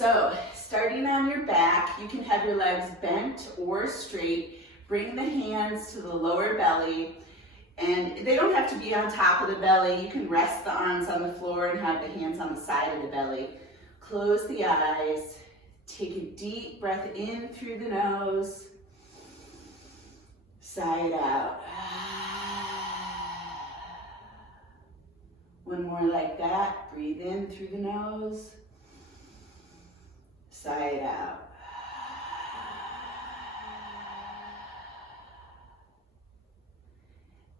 So, starting on your back, you can have your legs bent or straight. Bring the hands to the lower belly, and they don't have to be on top of the belly. You can rest the arms on the floor and have the hands on the side of the belly. Close the eyes. Take a deep breath in through the nose. Sigh it out. One more like that. Breathe in through the nose. Sigh it out.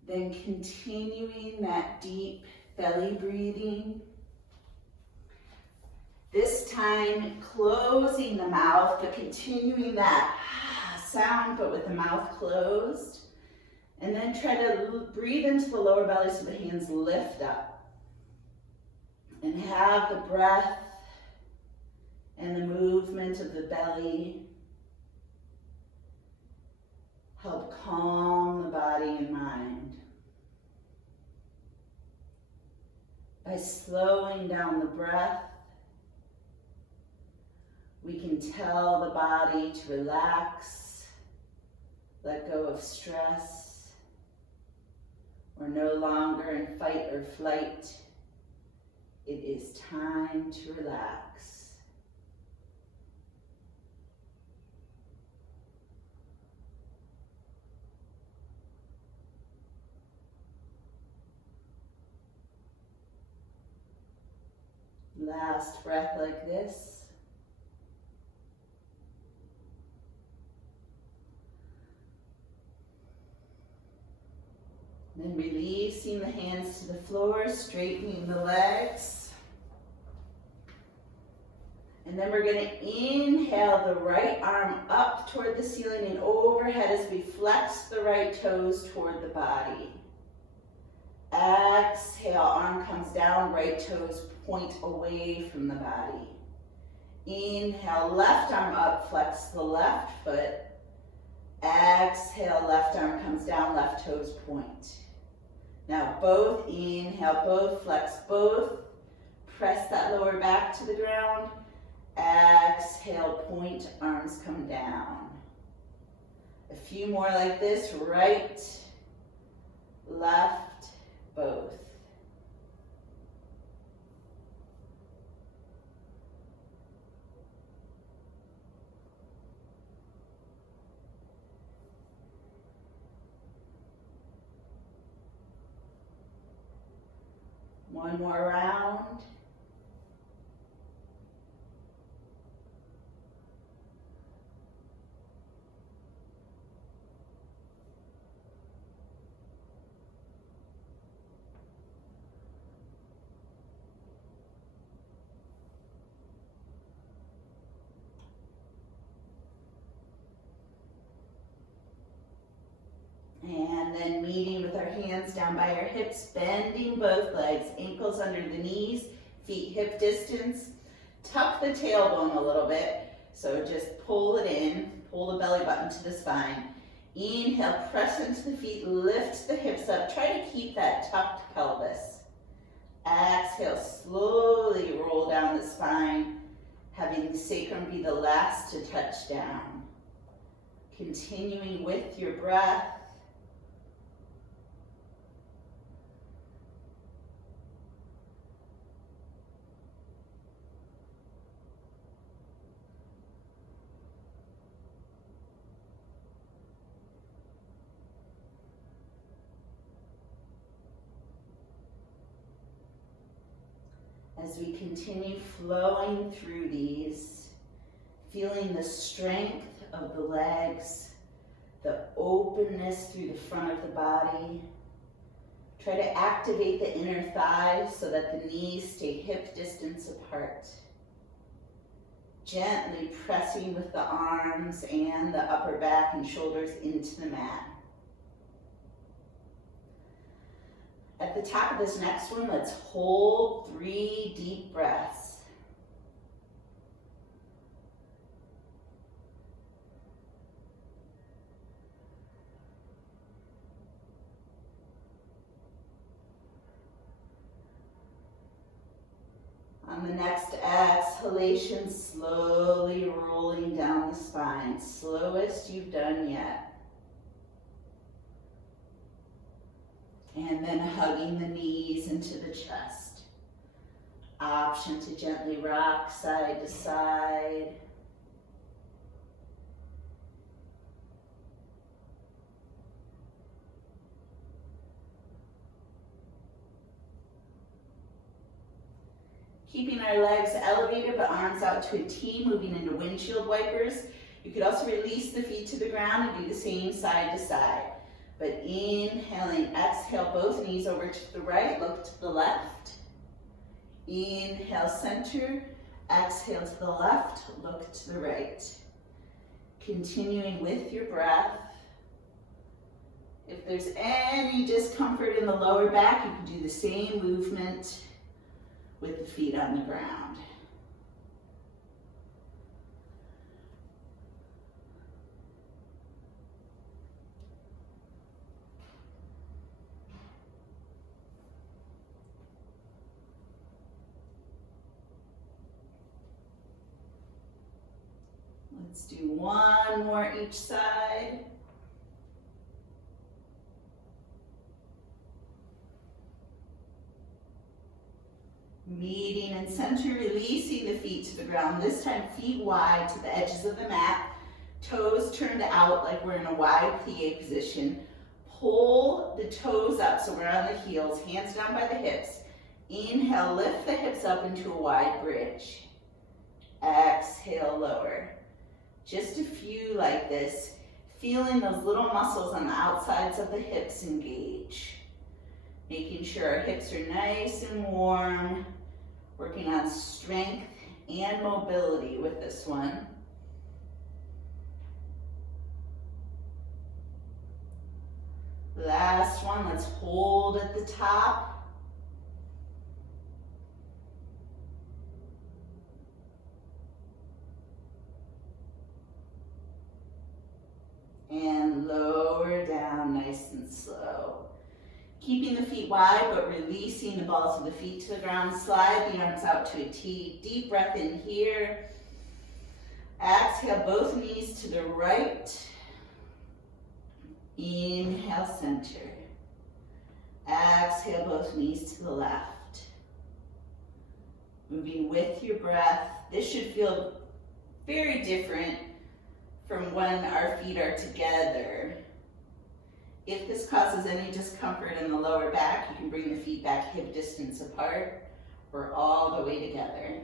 Then continuing that deep belly breathing. This time closing the mouth, but continuing that sound, but with the mouth closed. And then try to breathe into the lower belly so the hands lift up. And have the breath and the movement of the belly help calm the body and mind. By slowing down the breath, we can tell the body to relax, let go of stress. We're no longer in fight or flight. It is time to relax. Last breath like this. Then releasing the hands to the floor, straightening the legs. And then we're going to inhale the right arm up toward the ceiling and overhead as we flex the right toes toward the body. Exhale, arm comes down, right toes point away from the body. Inhale, left arm up, flex the left foot. Exhale, left arm comes down, left toes point. Now both inhale, both flex, both. Press that lower back to the ground. Exhale, point, arms come down. A few more like this, right, left, both. One more round. And then meeting with our hands down by our hips, bending both legs, ankles under the knees, feet hip distance. Tuck the tailbone a little bit, so just pull it in, pull the belly button to the spine. Inhale, press into the feet, lift the hips up. Try to keep that tucked pelvis. Exhale, slowly roll down the spine, having the sacrum be the last to touch down. Continuing with your breath. As we continue flowing through these, feeling the strength of the legs, the openness through the front of the body. Try to activate the inner thighs so that the knees stay hip distance apart. Gently pressing with the arms and the upper back and shoulders into the mat. At the top of this next one, let's hold 3 deep breaths. On the next exhale, exhalation, slowly rolling down the spine. Slowest you've done yet. And then hugging the knees into the chest. Option to gently rock side to side. Keeping our legs elevated but arms out to a T, moving into windshield wipers. You could also release the feet to the ground and do the same side to side. But inhaling, exhale, both knees over to the right, look to the left. Inhale, center, exhale to the left, look to the right. Continuing with your breath. If there's any discomfort in the lower back, you can do the same movement with the feet on the ground. Let's do one more each side. Meeting in center, releasing the feet to the ground. This time feet wide to the edges of the mat. Toes turned out like we're in a wide plie position. Pull the toes up so we're on the heels, hands down by the hips. Inhale, lift the hips up into a wide bridge. Exhale, lower. Just a few like this, feeling those little muscles on the outsides of the hips engage. Making sure our hips are nice and warm. Working on strength and mobility with this one. Last one, let's hold at the top. And lower down nice and slow. Keeping the feet wide, but releasing the balls of the feet to the ground. Slide the arms out to a T. Deep breath in here. Exhale, both knees to the right. Inhale, center. Exhale, both knees to the left. Moving with your breath. This should feel very different from when our feet are together. If this causes any discomfort in the lower back, you can bring the feet back hip distance apart or all the way together.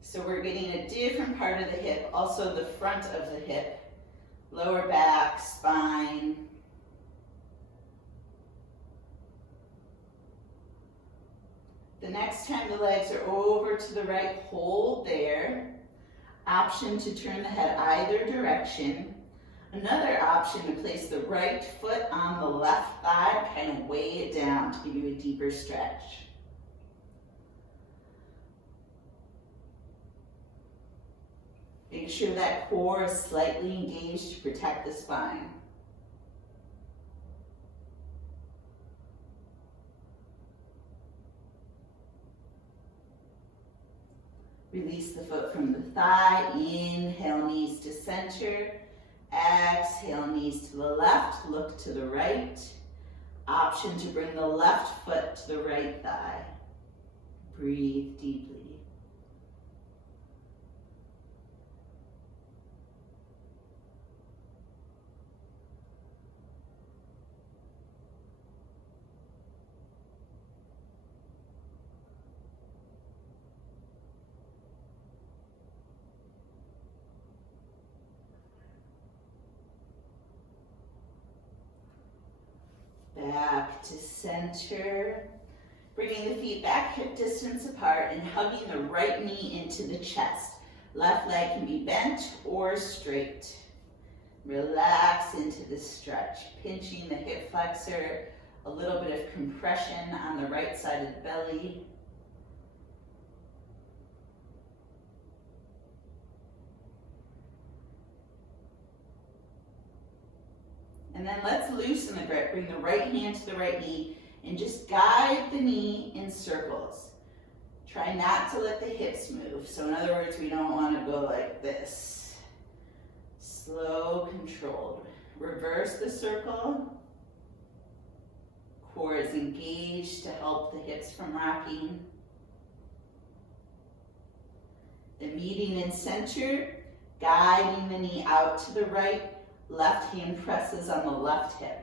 So we're getting a different part of the hip, also the front of the hip, lower back, spine. The next time the legs are over to the right, hold there. Option to turn the head either direction. Another option to place the right foot on the left thigh, kind of weigh it down to give you a deeper stretch. Make sure that core is slightly engaged to protect the spine. Release the foot from the thigh. Inhale, knees to center. Exhale, knees to the left, look to the right. Option to bring the left foot to the right thigh. Breathe deeply. Back to center. Bringing the feet back hip distance apart and hugging the right knee into the chest. Left leg can be bent or straight. Relax into the stretch, pinching the hip flexor, a little bit of compression on the right side of the belly. And then let's loosen the grip. Bring the right hand to the right knee and just guide the knee in circles. Try not to let the hips move. So in other words, we don't want to go like this. Slow, controlled. Reverse the circle. Core is engaged to help the hips from rocking. The meeting in center, guiding the knee out to the right. Left hand presses on the left hip.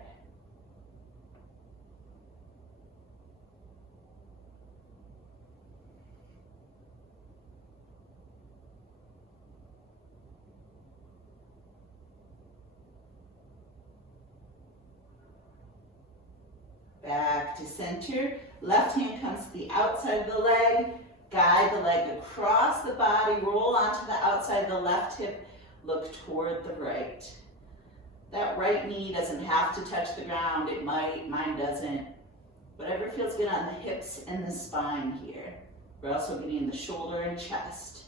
Back to center. Left hand comes to the outside of the leg. Guide the leg across the body. Roll onto the outside of the left hip. Look toward the right. That right knee doesn't have to touch the ground. It might, mine doesn't. Whatever feels good on the hips and the spine here. We're also getting the shoulder and chest.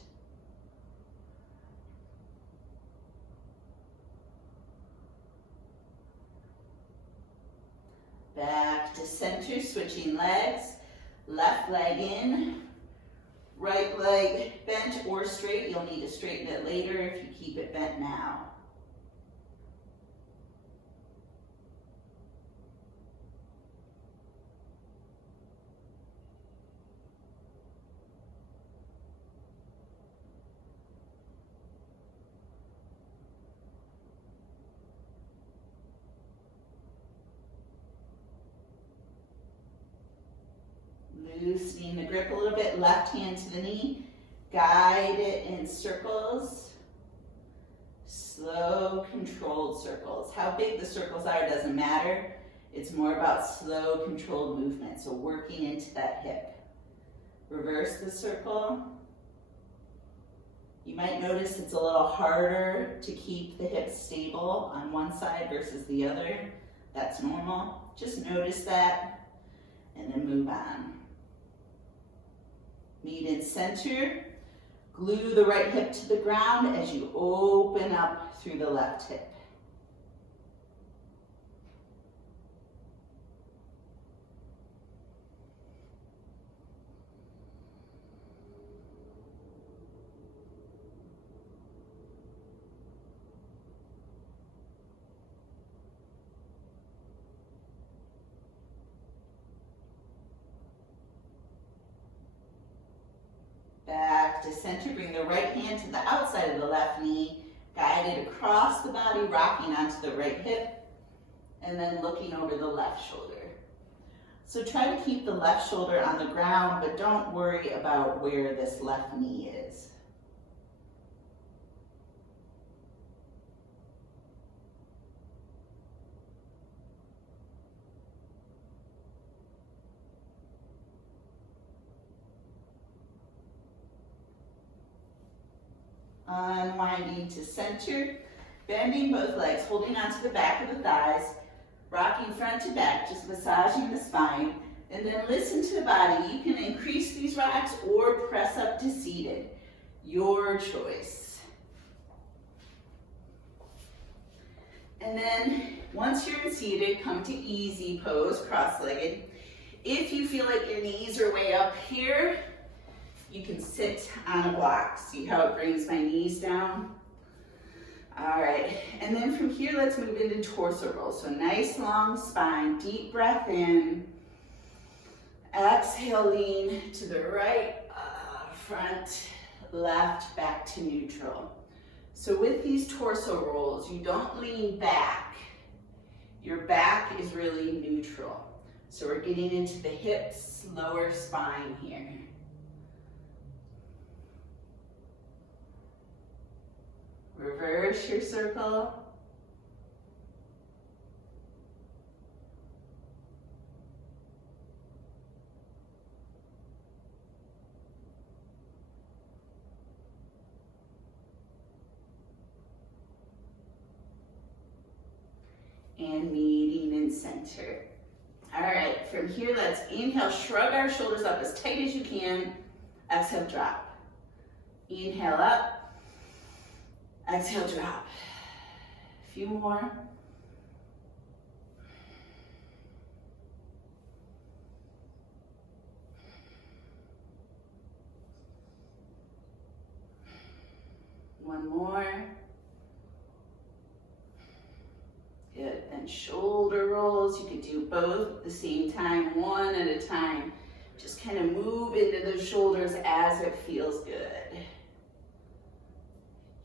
Back to center, switching legs. Left leg in, right leg bent or straight. You'll need to straighten it later if you keep it bent now. Loosening the grip a little bit, left hand to the knee, guide it in circles, slow controlled circles. How big the circles are doesn't matter, it's more about slow controlled movement, so working into that hip. Reverse the circle. You might notice it's a little harder to keep the hips stable on one side versus the other. That's normal, just notice that and then move on. Meet in center, glue the right hip to the ground as you open up through the left hip. Back to center, bring the right hand to the outside of the left knee, guide it across the body, rocking onto the right hip, and then looking over the left shoulder. So try to keep the left shoulder on the ground, but don't worry about where this left knee is. Unwinding to center, bending both legs, holding onto the back of the thighs, rocking front to back, just massaging the spine, and then listen to the body. You can increase these rocks or press up to seated, your choice. And then once you're in seated, come to easy pose, cross-legged. If you feel like your knees are way up here, you can sit on a block. See how it brings my knees down? All right, and then from here, let's move into torso roll. So nice long spine, deep breath in. Exhale, lean to the right, front, left, back to neutral. So with these torso rolls, you don't lean back. Your back is really neutral. So we're getting into the hips, lower spine here. Reverse your circle. And meeting in center. All right, from here, let's inhale, shrug our shoulders up as tight as you can. Exhale, drop. Inhale up. Exhale, drop. A few more. One more. Good, and shoulder rolls. You could do both at the same time, one at a time. Just kind of move into those shoulders as it feels good.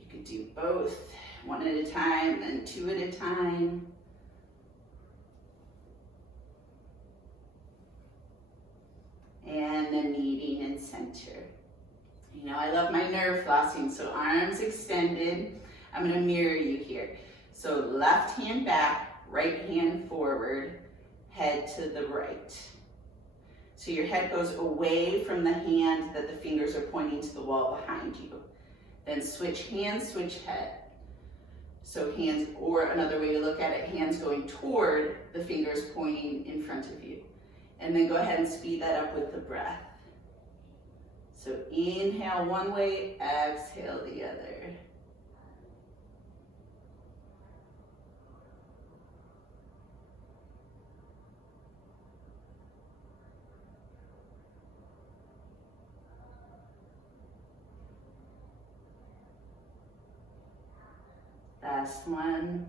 You could do both, one at a time, then two at a time. And then kneading in center. You know, I love my nerve flossing, so arms extended. I'm gonna mirror you here. So left hand back, right hand forward, head to the right. So your head goes away from the hand that the fingers are pointing to the wall behind you. Then switch hands, switch head. So hands, or another way to look at it, hands going toward the fingers pointing in front of you. And then go ahead and speed that up with the breath. So inhale one way, exhale the other. Last one.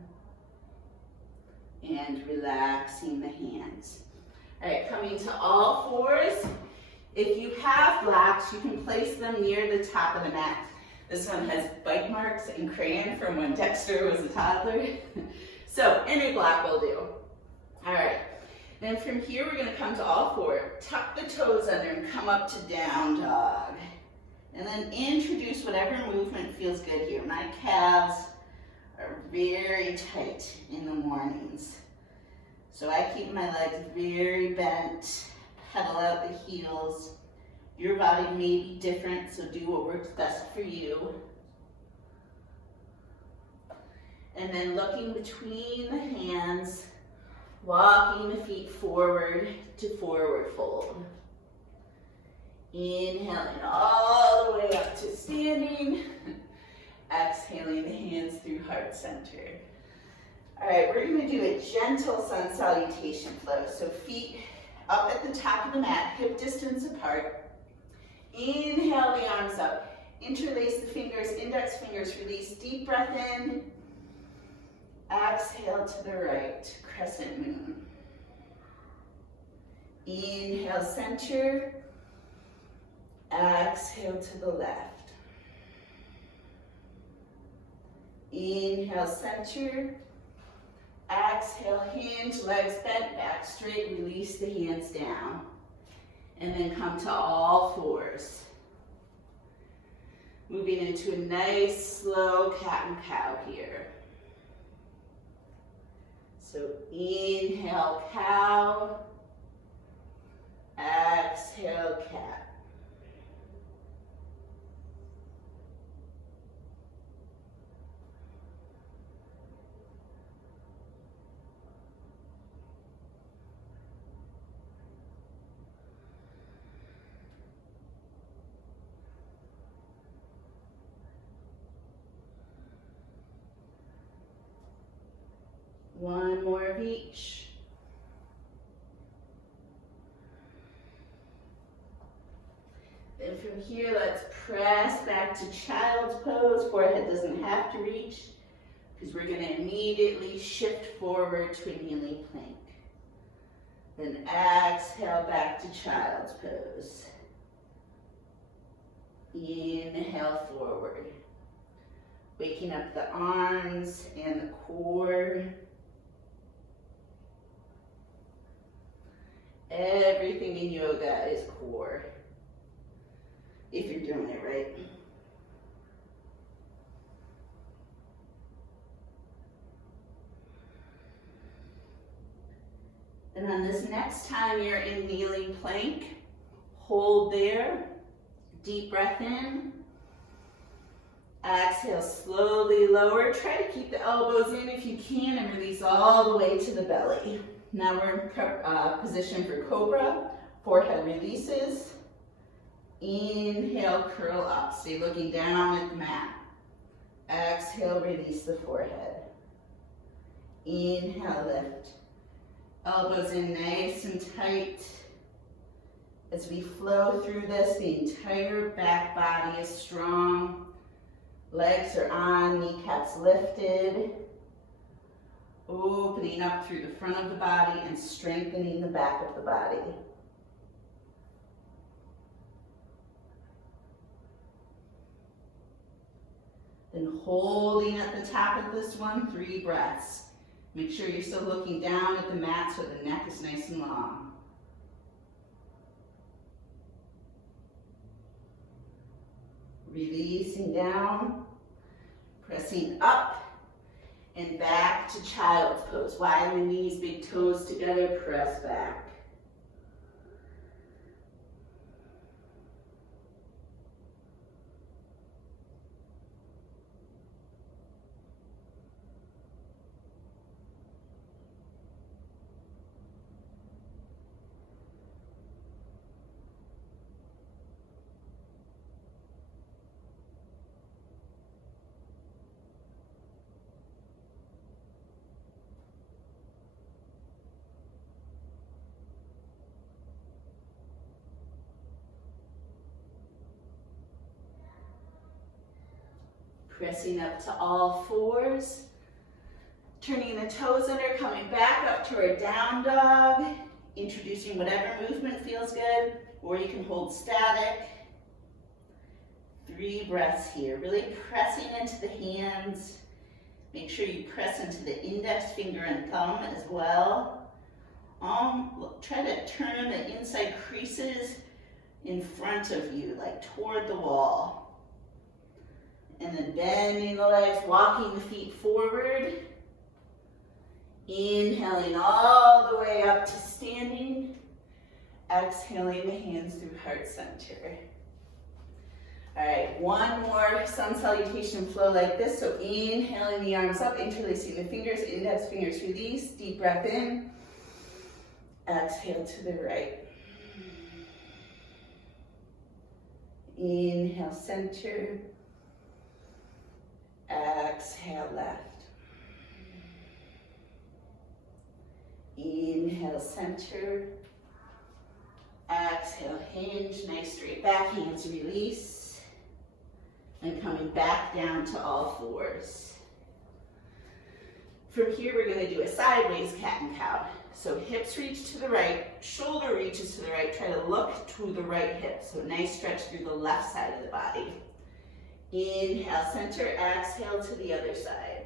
And relaxing the hands. All right, coming to all fours. If you have blocks, you can place them near the top of the mat. This one has bite marks and crayon from when Dexter was a toddler. So any block will do. All right, then from here we're gonna come to all four. Tuck the toes under and come up to down dog. And then introduce whatever movement feels good here. My calves are very tight in the mornings. So I keep my legs very bent, pedal out the heels. Your body may be different, so do what works best for you. And then looking between the hands, walking the feet forward to forward fold. Inhaling all the way up to standing. Exhaling the hands through heart center. All right, we're gonna do a gentle sun salutation flow. So feet up at the top of the mat, hip distance apart. Inhale the arms up. Interlace the fingers, index fingers, release. Deep breath in. Exhale to the right, crescent moon. Inhale, center. Exhale to the left. Inhale, center. Exhale, hinge, legs bent, back straight, release the hands down. And then come to all fours. Moving into a nice, slow cat and cow here. So inhale, cow. Exhale, cat. One more of each. Then from here, let's press back to child's pose. Forehead doesn't have to reach because we're going to immediately shift forward to a kneeling plank. Then exhale back to child's pose. Inhale forward. Waking up the arms and the core. Everything in yoga is core, if you're doing it right. And on this next time you're in kneeling plank, hold there, deep breath in. Exhale, slowly lower. Try to keep the elbows in if you can and release all the way to the belly. Now we're in position for cobra. Forehead releases. Inhale, curl up. Stay looking down at the mat. Exhale, release the forehead. Inhale, lift. Elbows in nice and tight. As we flow through this, the entire back body is strong. Legs are on, kneecaps lifted. Opening up through the front of the body and strengthening the back of the body. Then holding at the top of this one, 3 breaths. Make sure you're still looking down at the mat so the neck is nice and long. Releasing down, pressing up and back to child's pose. Widen the knees, big toes together, press back. Pressing up to all 4s. Turning the toes under, coming back up to our down dog. Introducing whatever movement feels good, or you can hold static. 3 breaths here. Really pressing into the hands. Make sure you press into the index finger and thumb as well. Try to turn the inside creases in front of you, like toward the wall. And then bending the legs, walking the feet forward. Inhaling all the way up to standing. Exhaling the hands through heart center. All right, one more sun salutation flow like this. So inhaling the arms up, interlacing the fingers, index fingers release. Deep breath in. Exhale to the right. Inhale, center. Exhale, left. Inhale, center. Exhale, hinge. Nice straight back, hands release. And coming back down to all 4s. From here, we're going to do a sideways cat and cow. So hips reach to the right, shoulder reaches to the right. Try to look to the right hip. So nice stretch through the left side of the body. Inhale, center, exhale to the other side.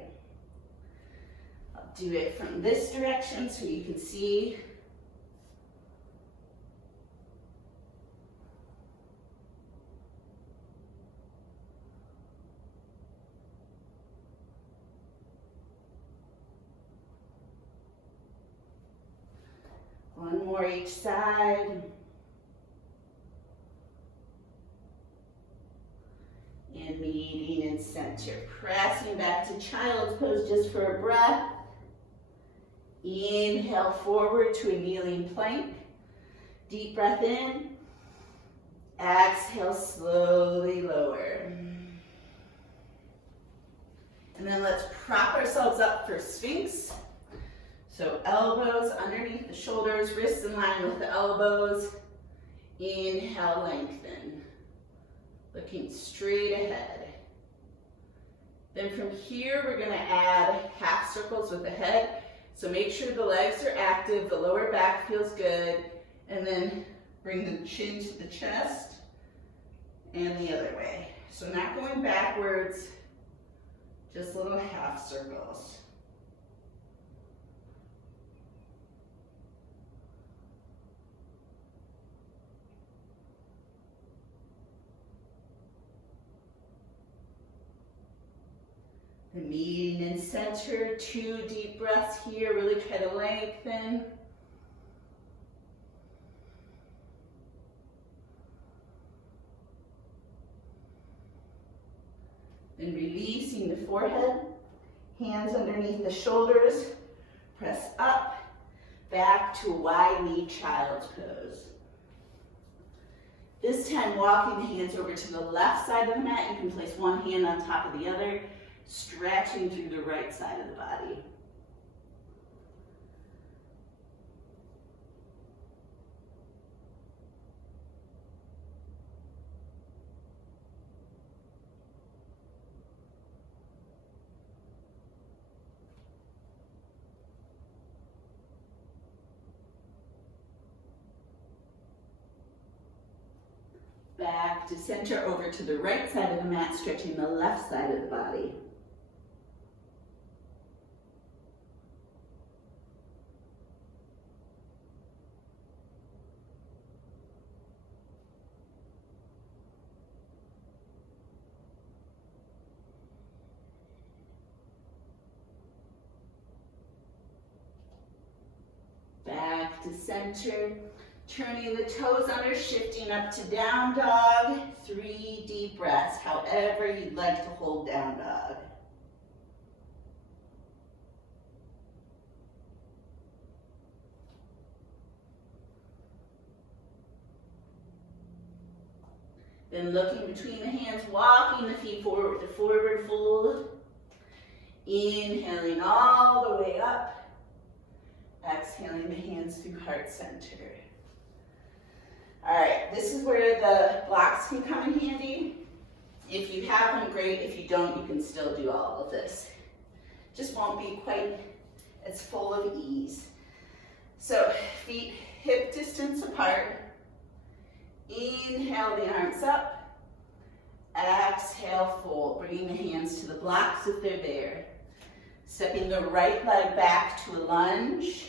I'll do it from this direction so you can see. One more each side. And meeting in center. Pressing back to child's pose just for a breath. Inhale forward to a kneeling plank. Deep breath in. Exhale, slowly lower. And then let's prop ourselves up for Sphinx. So elbows underneath the shoulders, wrists in line with the elbows. Inhale, lengthen. Looking straight ahead. Then from here, we're going to add half circles with the head. So make sure the legs are active, the lower back feels good, and then bring the chin to the chest and the other way. So not going backwards, just little half circles. Meeting in center, 2 deep breaths here, really try to lengthen. Then releasing the forehead, hands underneath the shoulders, press up, back to a wide knee child's pose. This time walking the hands over to the left side of the mat, you can place one hand on top of the other, stretching through the right side of the body. Back to center, over to the right side of the mat, stretching the left side of the body. Back to center, turning the toes under, shifting up to down dog. 3 deep breaths, however you'd like to hold down dog. Then looking between the hands, walking the feet forward to forward fold. Inhaling all the way up. Exhaling the hands through heart center. All right, this is where the blocks can come in handy. If you have them, great. If you don't, you can still do all of this. Just won't be quite as full of ease. So feet hip distance apart. Inhale the arms up. Exhale, fold. Bringing the hands to the blocks if they're there. Stepping the right leg back to a lunge.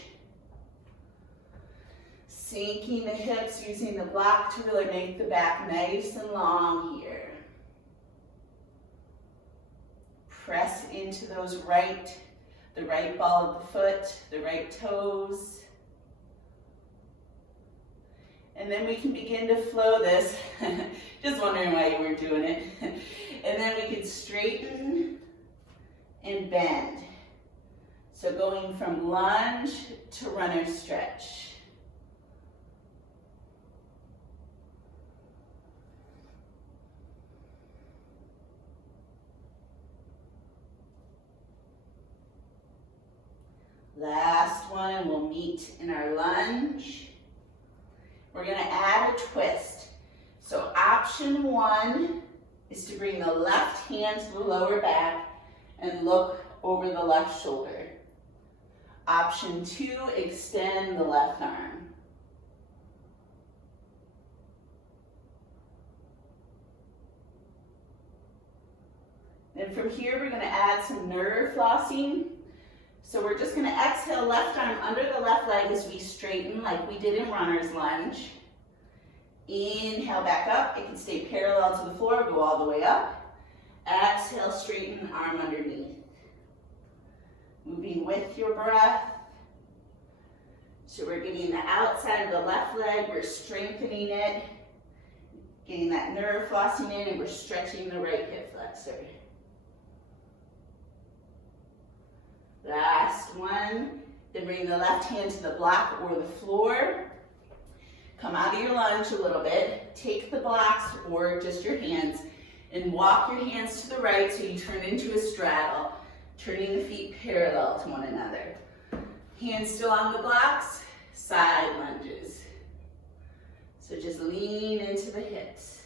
Sinking the hips, using the block to really make the back nice and long here. Press into those the right ball of the foot, the right toes. And then we can begin to flow this. Just wondering why you weren't doing it. And then we can straighten and bend. So going from lunge to runner stretch. Last one, we'll meet in our lunge. We're gonna add a twist. So option 1 is to bring the left hand to the lower back and look over the left shoulder. Option 2, extend the left arm. Then from here, we're gonna add some nerve flossing. So we're just gonna exhale left arm under the left leg as we straighten like we did in runner's lunge. Inhale back up. It can stay parallel to the floor, go all the way up. Exhale, straighten arm underneath. Moving with your breath. So we're getting the outside of the left leg, we're strengthening it, getting that nerve flossing in, and we're stretching the right hip flexor. Last one, then bring the left hand to the block or the floor. Come out of your lunge a little bit, take the blocks or just your hands, and walk your hands to the right so you turn into a straddle, turning the feet parallel to one another. Hands still on the blocks, side lunges. So just lean into the hips.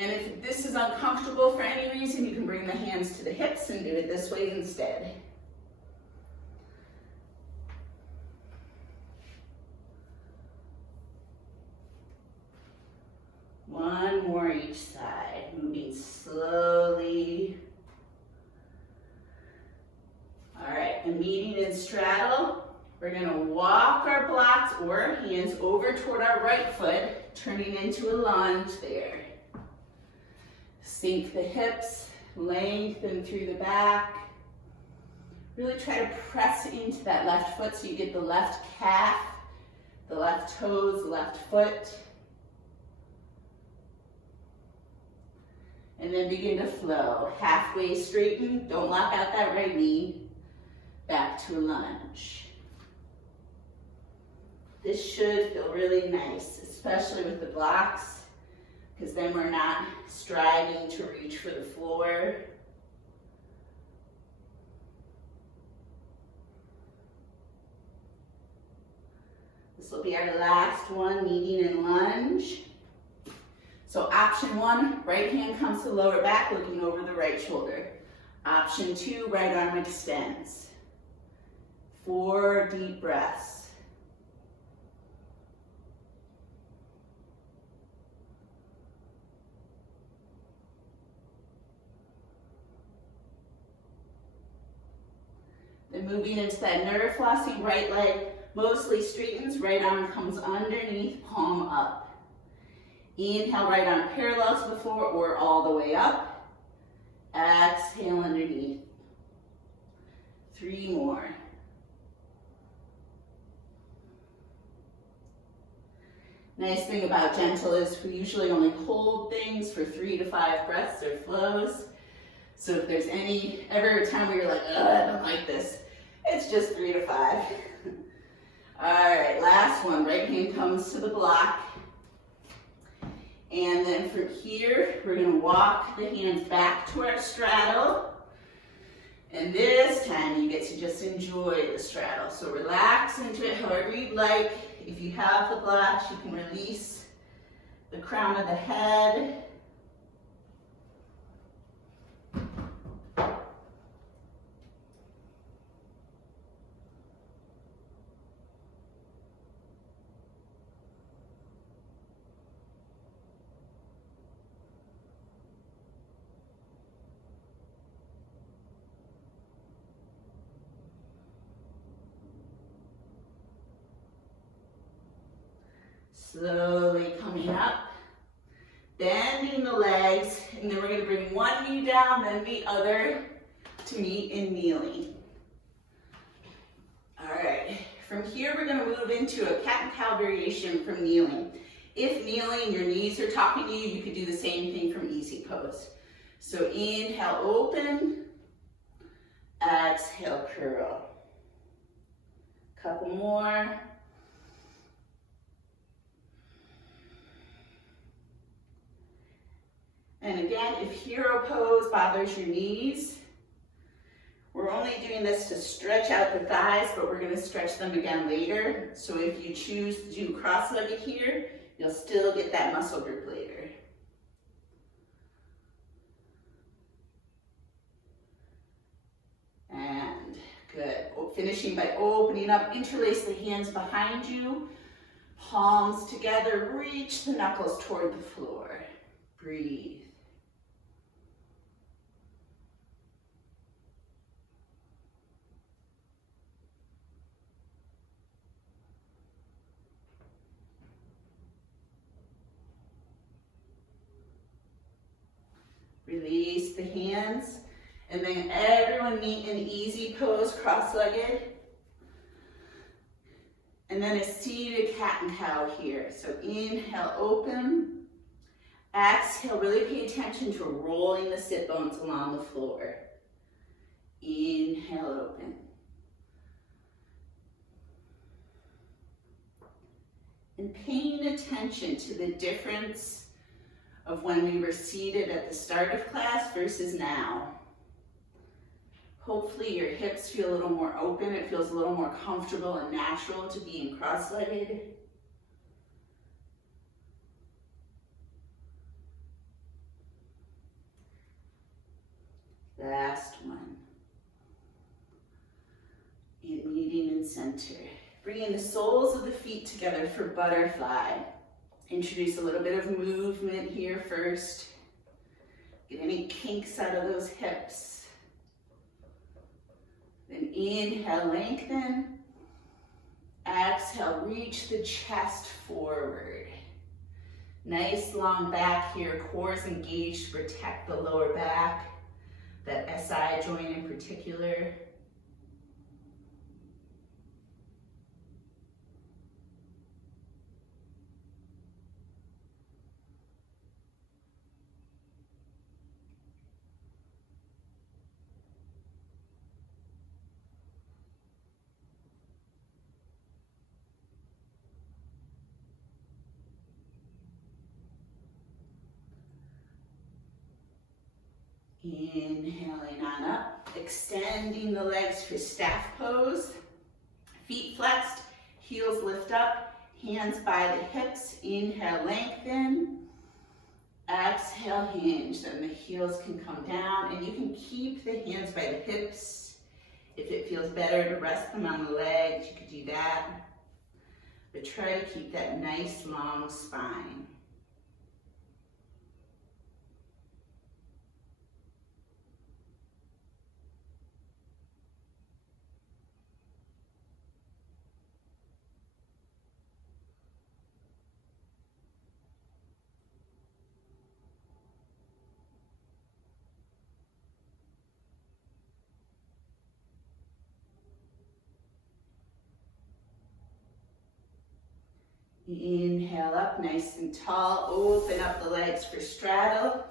And if this is uncomfortable for any reason, you can bring the hands to the hips and do it this way instead. One more each side, moving slowly. All right, and meeting in straddle, we're gonna walk our blocks or our hands over toward our right foot, turning into a lunge there. Sink the hips, lengthen through the back. Really try to press into that left foot so you get the left calf, the left toes, the left foot. And then begin to flow. Halfway straighten, don't lock out that right knee. Back to a lunge. This should feel really nice, especially with the blocks, because then we're not striving to reach for the floor. This will be our last one, meeting in lunge. So option 1, right hand comes to the lower back, looking over the right shoulder. Option 2, right arm extends. 4 deep breaths. Moving into that nerve flossing, right leg mostly straightens, right arm comes underneath, palm up. Inhale, right arm parallels to the floor or all the way up. Exhale underneath. 3 more. Nice thing about gentle is we usually only hold things for 3 to 5 breaths or flows. So if there's ever a time where you're like, I don't like this, it's just 3 to 5. All right, last one. Right hand comes to the block. And then from here, we're gonna walk the hands back to our straddle. And this time you get to just enjoy the straddle. So relax into it however you'd like. If you have the blocks, you can release the crown of the head. Slowly coming up, bending the legs, and then we're going to bring one knee down, then the other to meet in kneeling. All right, from here we're going to move into a cat and cow variation from kneeling. If kneeling, your knees are talking to you, you could do the same thing from easy pose. So inhale, open, exhale, curl. Couple more. And again, if hero pose bothers your knees, we're only doing this to stretch out the thighs, but we're going to stretch them again later. So if you choose to do cross-legged here, you'll still get that muscle group later. And good. Finishing by opening up, interlace the hands behind you, palms together, reach the knuckles toward the floor. Breathe. Release the hands, and then everyone meet in easy pose, cross-legged. And then a seated cat and cow here. So inhale, open. Exhale, really pay attention to rolling the sit bones along the floor. Inhale, open. And paying attention to the difference of when we were seated at the start of class versus now. Hopefully your hips feel a little more open. It feels a little more comfortable and natural to be in cross-legged. Last one. And meeting in center. Bringing the soles of the feet together for butterfly. Introduce a little bit of movement here first. Get any kinks out of those hips. Then inhale, lengthen. Exhale, reach the chest forward. Nice long back here, core is engaged to protect the lower back, that SI joint in particular. Inhaling on up, extending the legs for staff pose. Feet flexed, heels lift up, hands by the hips. Inhale, lengthen. Exhale, hinge. Then the heels can come down, and you can keep the hands by the hips. If it feels better to rest them on the legs, you could do that. But try to keep that nice long spine. Inhale up, nice and tall. Open up the legs for straddle.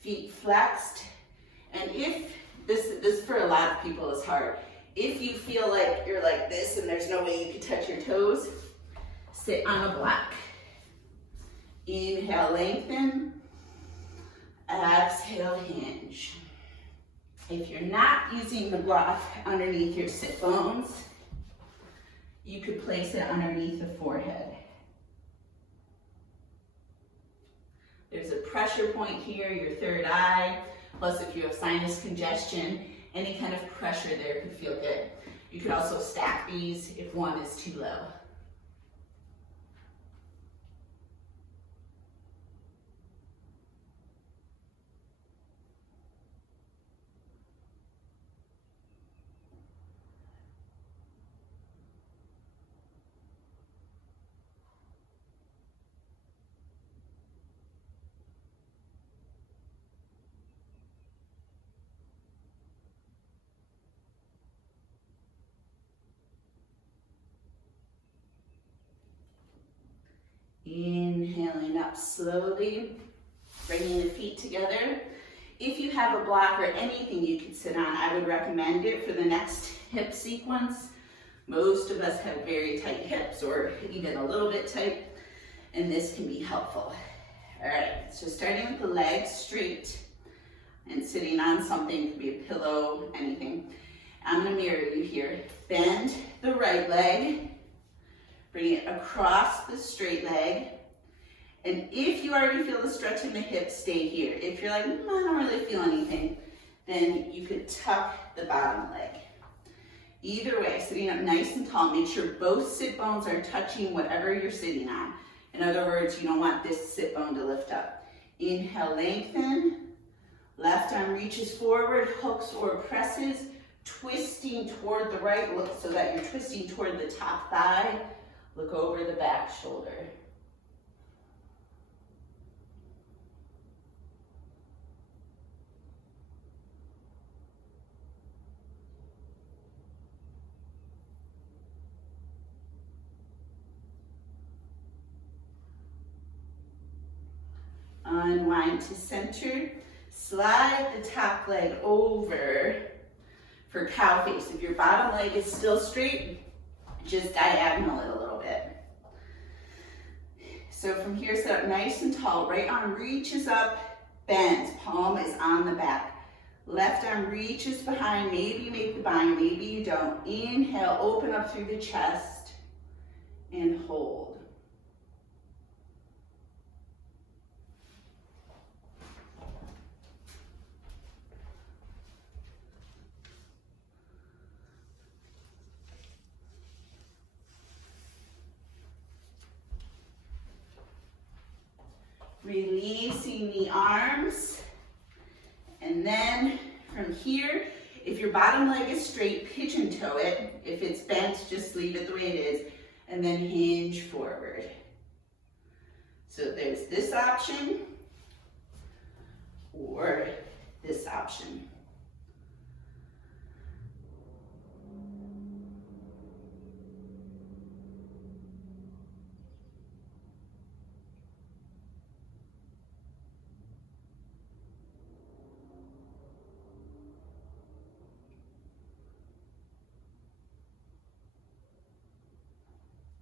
Feet flexed. And if, this for a lot of people is hard. If you feel like you're like this and there's no way you can touch your toes, sit on a block. Inhale, lengthen. Exhale, hinge. If you're not using the block underneath your sit bones, you could place it underneath the forehead. There's a pressure point here, your third eye, plus if you have sinus congestion, any kind of pressure there could feel good. You could also stack these if one is too low. Inhaling up slowly, bringing the feet together. If you have a block or anything you can sit on, I would recommend it for the next hip sequence. Most of us have very tight hips or even a little bit tight, and this can be helpful. All right, so starting with the legs straight and sitting on something, could be a pillow, anything. I'm gonna mirror you here. Bend the right leg, bring it across the straight leg. And if you already feel the stretch in the hips, stay here. If you're like, I don't really feel anything, then you could tuck the bottom leg. Either way, sitting up nice and tall, make sure both sit bones are touching whatever you're sitting on. In other words, you don't want this sit bone to lift up. Inhale, lengthen. Left arm reaches forward, hooks or presses, twisting toward the right. Look so that you're twisting toward the top thigh. Look over the back shoulder. Unwind to center. Slide the top leg over for cow face. If your bottom leg is still straight, just diagonal it a little bit. So from here, sit up nice and tall. Right arm reaches up, bends. Palm is on the back. Left arm reaches behind. Maybe you make the bind, maybe you don't. Inhale, open up through the chest and hold. Releasing the arms. And then from here, if your bottom leg is straight, pigeon toe it. If it's bent, just leave it the way it is. And then hinge forward. So there's this option or this option.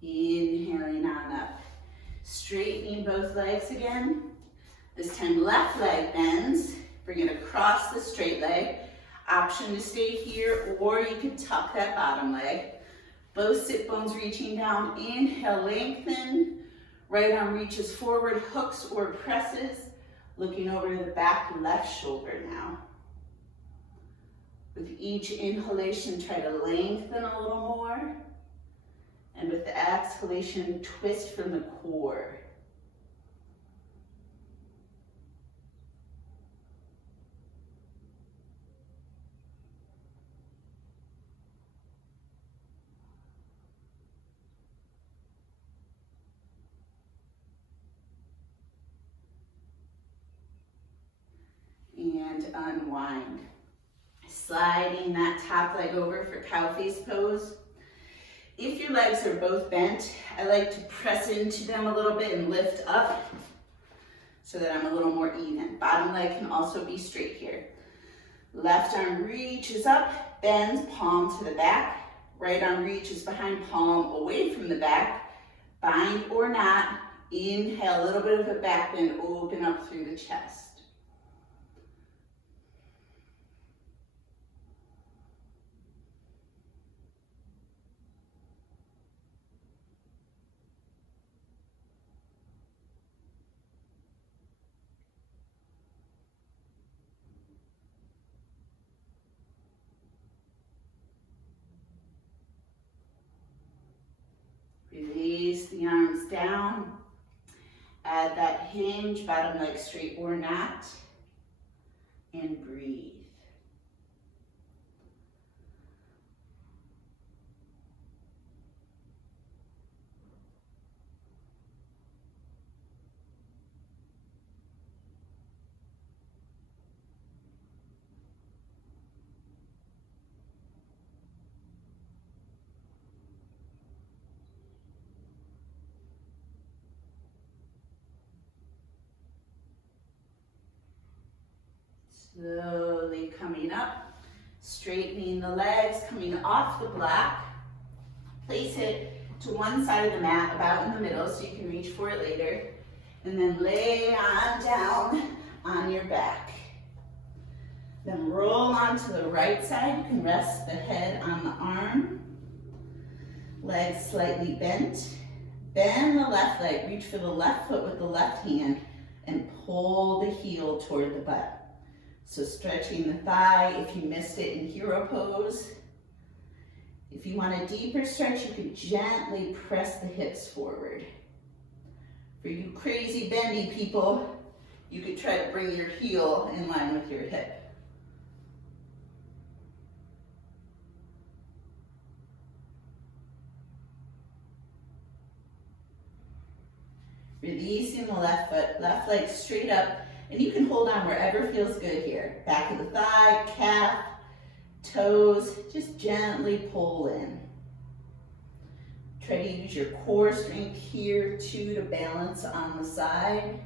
Inhaling on up. Straightening both legs again. This time left leg bends. Bring it across the straight leg. Option to stay here, or you can tuck that bottom leg. Both sit bones reaching down. Inhale, lengthen. Right arm reaches forward, hooks or presses. Looking over the back left shoulder now. With each inhalation, try to lengthen a little more. And with the exhalation, twist from the core. And unwind. Sliding that top leg over for cow face pose. If your legs are both bent, I like to press into them a little bit and lift up so that I'm a little more even. Bottom leg can also be straight here. Left arm reaches up, bends, palm to the back. Right arm reaches behind, palm away from the back. Bind or not. Inhale, a little bit of a back bend, open up through the chest. Release the arms down. Add that hinge, bottom leg straight or not, and breathe. Slowly coming up, straightening the legs, coming off the block. Place it to one side of the mat, about in the middle, so you can reach for it later. And then lay on down on your back. Then roll onto the right side. You can rest the head on the arm. Legs slightly bent. Bend the left leg, reach for the left foot with the left hand, and pull the heel toward the butt. So stretching the thigh if you missed it in hero pose. If you want a deeper stretch, you can gently press the hips forward. For you crazy bendy people, you could try to bring your heel in line with your hip. Releasing the left foot, left leg straight up. And you can hold on wherever feels good here. Back of the thigh, calf, toes, just gently pull in. Try to use your core strength here too to balance on the side.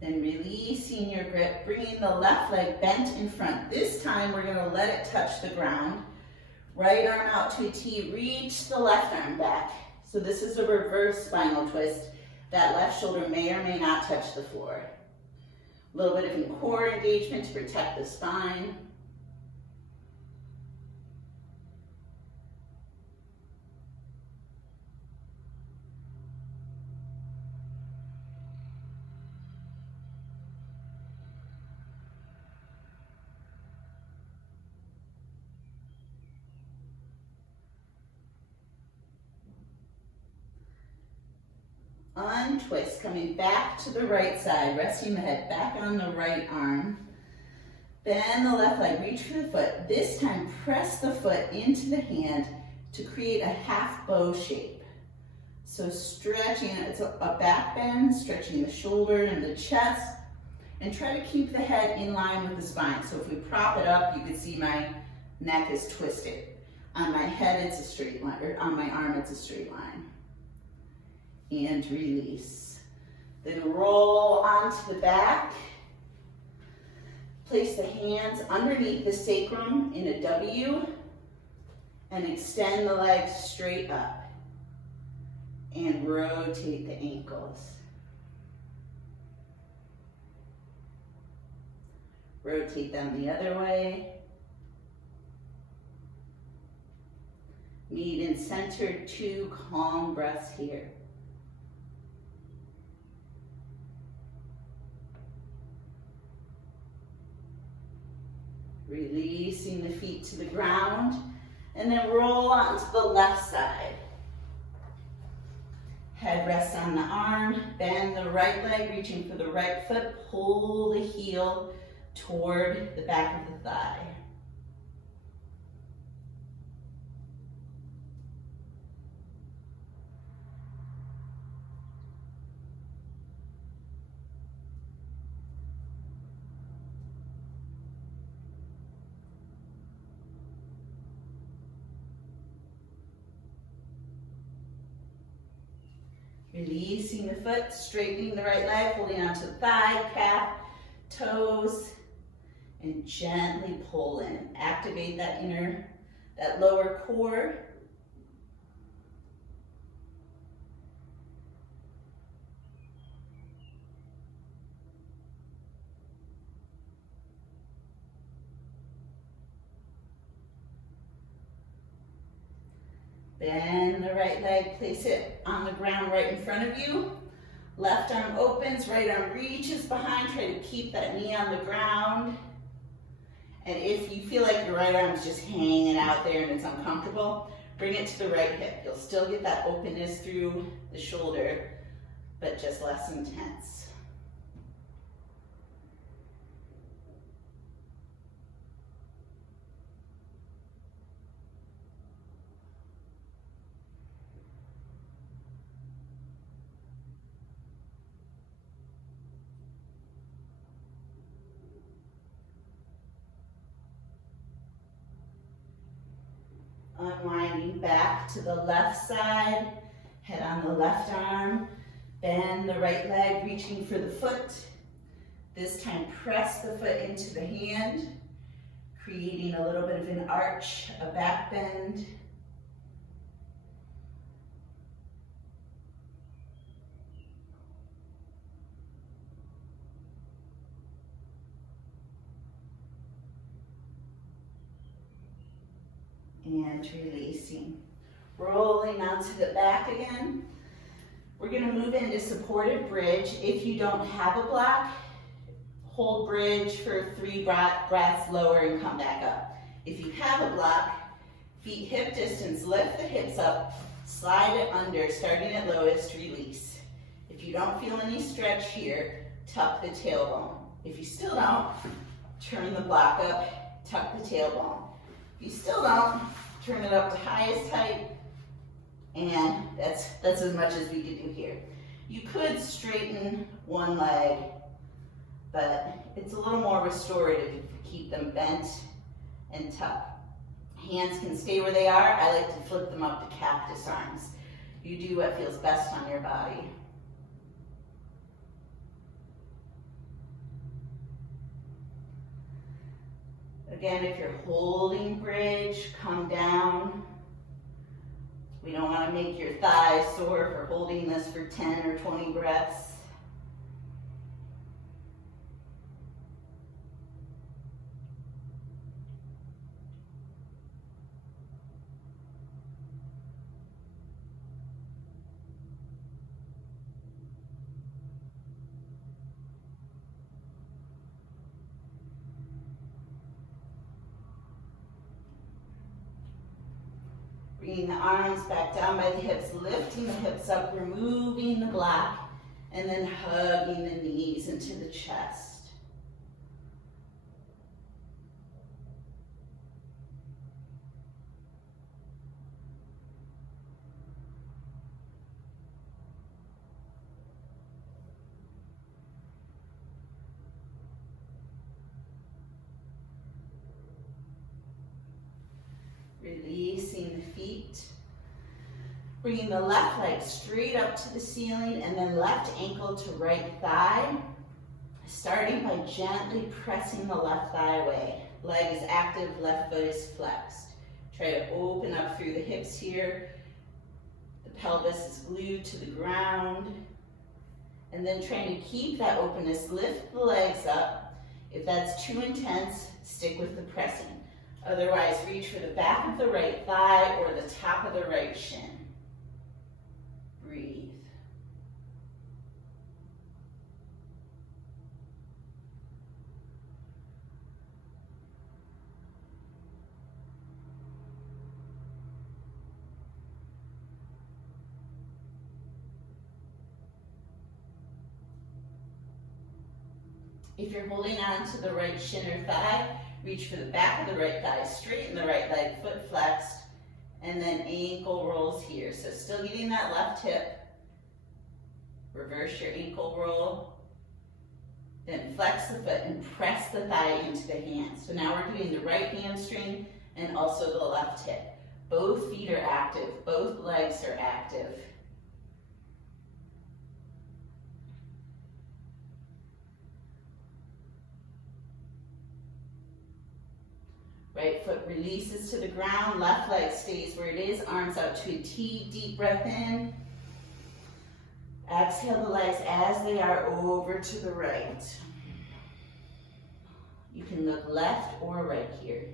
Then releasing your grip, bringing the left leg bent in front. This time we're going to let it touch the ground. Right arm out to a T, reach the left arm back. So this is a reverse spinal twist. That left shoulder may or may not touch the floor. A little bit of core engagement to protect the spine. Untwist, coming back to the right side, resting the head back on the right arm. Bend the left leg, reach for the foot. This time, press the foot into the hand to create a half bow shape. So stretching, it's a back bend, stretching the shoulder and the chest, and try to keep the head in line with the spine. So if we prop it up, you can see my neck is twisted. On my head, it's a straight line, or on my arm, it's a straight line. And release. Then roll onto the back. Place the hands underneath the sacrum in a W and extend the legs straight up. And rotate the ankles. Rotate them the other way. Meet in center, 2 calm breaths here. Releasing the feet to the ground, and then roll onto the left side. Head rests on the arm, bend the right leg, reaching for the right foot, pull the heel toward the back of the thigh. Releasing the foot, straightening the right leg, holding onto the thigh, calf, toes, and gently pull in. Activate that lower core. Bend the right leg, place it on the ground right in front of you. Left arm opens, right arm reaches behind. Try to keep that knee on the ground. And if you feel like your right arm is just hanging out there and it's uncomfortable, bring it to the right hip. You'll still get that openness through the shoulder, but just less intense. Unwinding back to the left side, head on the left arm, bend the right leg, reaching for the foot. This time press the foot into the hand, creating a little bit of an arch, a back bend. And releasing. Rolling onto the back again. We're going to move into supported bridge. If you don't have a block, hold bridge for 3 breaths, lower and come back up. If you have a block, feet hip distance, lift the hips up, slide it under, starting at lowest, release. If you don't feel any stretch here, tuck the tailbone. If you still don't, turn the block up, tuck the tailbone. If you still don't, turn it up to highest height, and that's as much as we can do here. You could straighten one leg, but it's a little more restorative if you keep them bent and tucked. Hands can stay where they are. I like to flip them up to cactus arms. You do what feels best on your body. Again, if you're holding bridge, come down. We don't want to make your thighs sore for holding this for 10 or 20 breaths. Bringing the arms back down by the hips, lifting the hips up, removing the block, and then hugging the knees into the chest. Releasing the feet. Bringing the left leg straight up to the ceiling and then left ankle to right thigh. Starting by gently pressing the left thigh away. Leg is active, left foot is flexed. Try to open up through the hips here. The pelvis is glued to the ground. And then trying to keep that openness, lift the legs up. If that's too intense, stick with the pressing. Otherwise, reach for the back of the right thigh or the top of the right shin. Breathe. If you're holding on to the right shin or thigh, reach for the back of the right thigh, straighten the right leg, foot flexed, and then ankle rolls here. So still getting that left hip. Reverse your ankle roll. Then flex the foot and press the thigh into the hand. So now we're doing the right hamstring and also the left hip. Both feet are active, both legs are active. Right foot releases to the ground, left leg stays where it is, arms out to a T, deep breath in. Exhale the legs as they are over to the right. You can look left or right here.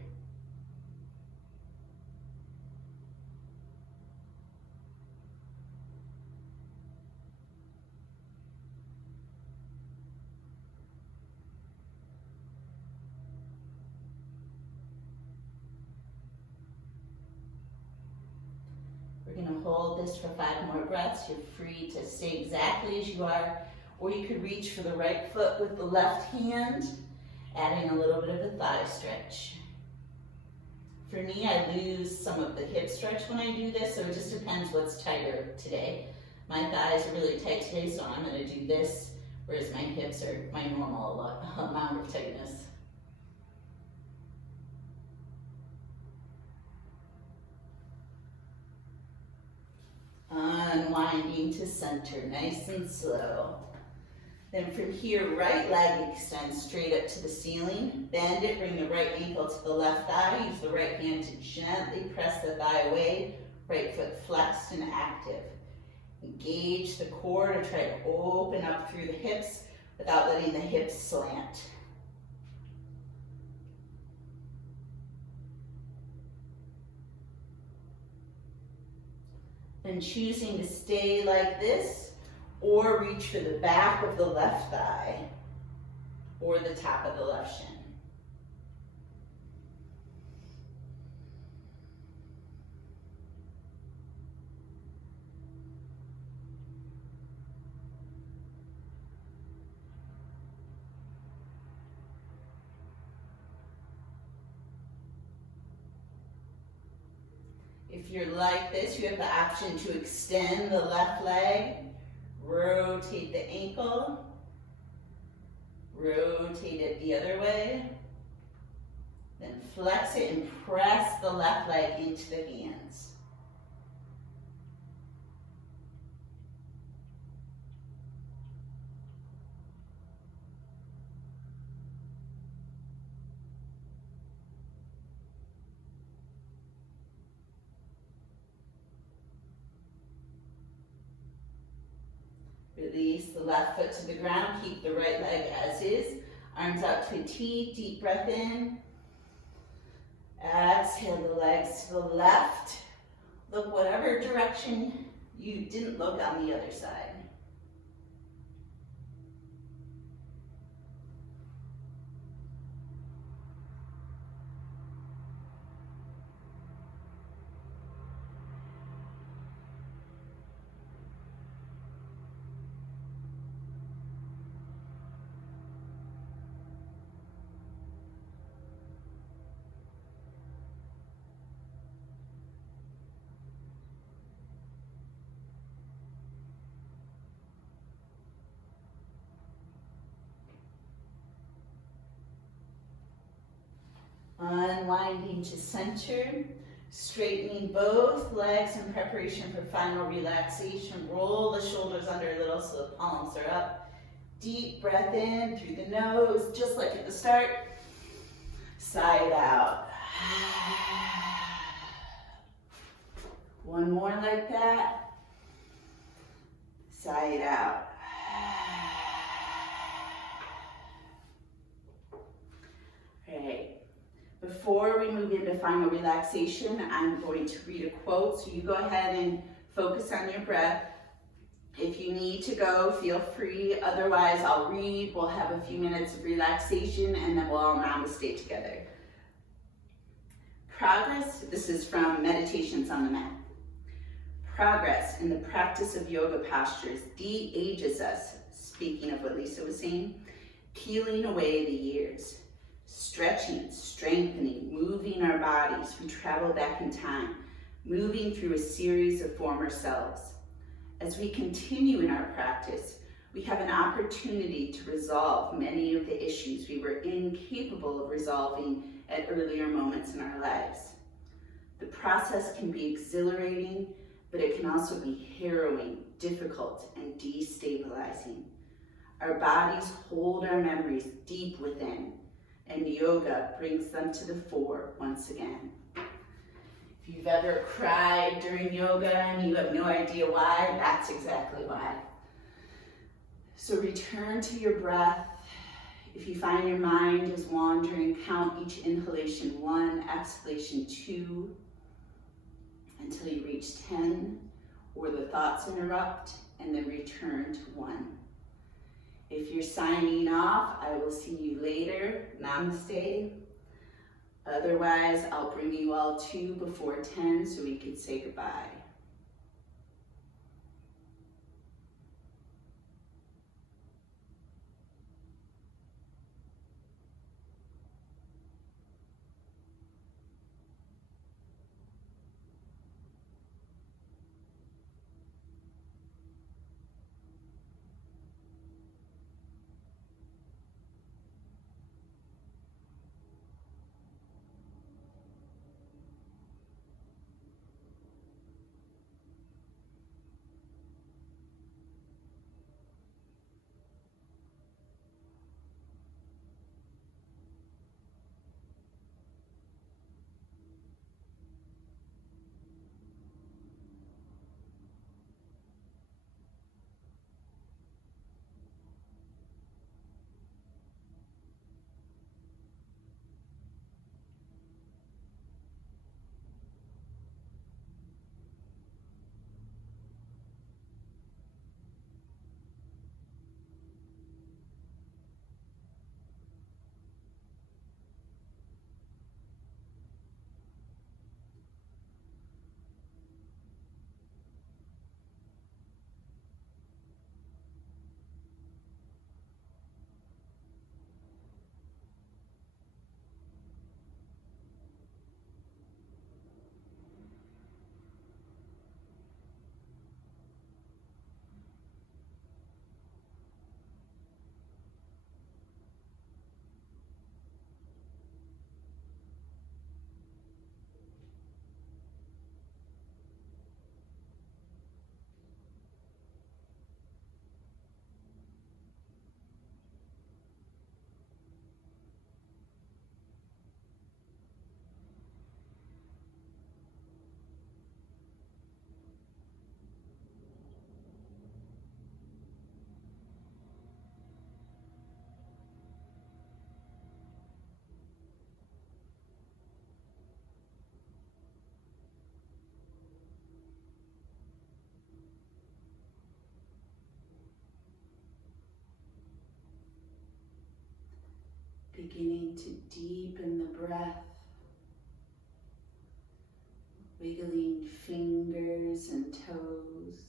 We're going to hold this for 5 more breaths. You're free to stay exactly as you are, or you could reach for the right foot with the left hand, adding a little bit of a thigh stretch. For me, I lose some of the hip stretch when I do this, so it just depends what's tighter today. My thighs are really tight today, so I'm going to do this, whereas my hips are my normal amount of tightness. Unwinding to center, nice and slow. Then from here, right leg extends straight up to the ceiling. Bend it, bring the right ankle to the left thigh. Use the right hand to gently press the thigh away. Right foot flexed and active. Engage the core to try to open up through the hips without letting the hips slant. Then choosing to stay like this, or reach for the back of the left thigh, or the top of the left shin. If you're like this, you have the option to extend the left leg, rotate the ankle, rotate it the other way, then flex it and press the left leg into the hands. Release the left foot to the ground, keep the right leg as is. Arms out to a T, deep breath in. Exhale the legs to the left. Look whatever direction you didn't look on the other side. Unwinding to center, straightening both legs in preparation for final relaxation. Roll the shoulders under a little so the palms are up. Deep breath in through the nose, just like at the start. Side out. One more like that. Side out. All right. Before we move into final relaxation, I'm going to read a quote, so you go ahead and focus on your breath. If you need to go, feel free. Otherwise, I'll read. We'll have a few minutes of relaxation, and then we'll all namaste together. Progress, this is from Meditations on the Mat. Progress in the practice of yoga postures de-ages us, speaking of what Lisa was saying, peeling away the years. Stretching, strengthening, moving our bodies, we travel back in time, moving through a series of former selves. As we continue in our practice, we have an opportunity to resolve many of the issues we were incapable of resolving at earlier moments in our lives. The process can be exhilarating, but it can also be harrowing, difficult, and destabilizing. Our bodies hold our memories deep within, and yoga brings them to the fore once again. If you've ever cried during yoga and you have no idea why, that's exactly why. So return to your breath. If you find your mind is wandering, count each inhalation 1, exhalation 2, until you reach 10, or the thoughts interrupt, and then return to 1. If you're signing off, I will see you later. Namaste. Otherwise, I'll bring you all to before 10 so we can say goodbye. Beginning to deepen the breath, wiggling fingers and toes,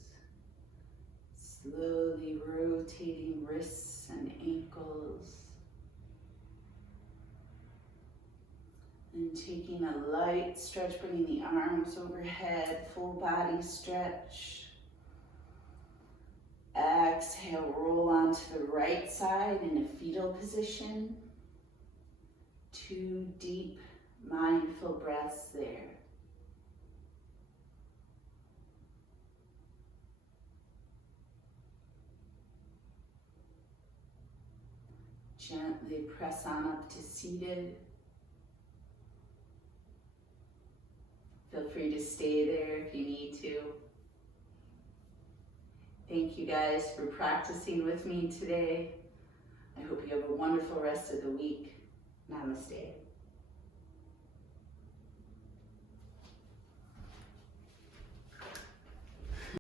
slowly rotating wrists and ankles, and taking a light stretch, bringing the arms overhead, full body stretch. Exhale, roll onto the right side in a fetal position. 2 deep, mindful breaths there. Gently press on up to seated. Feel free to stay there if you need to. Thank you guys for practicing with me today. I hope you have a wonderful rest of the week. Namaste.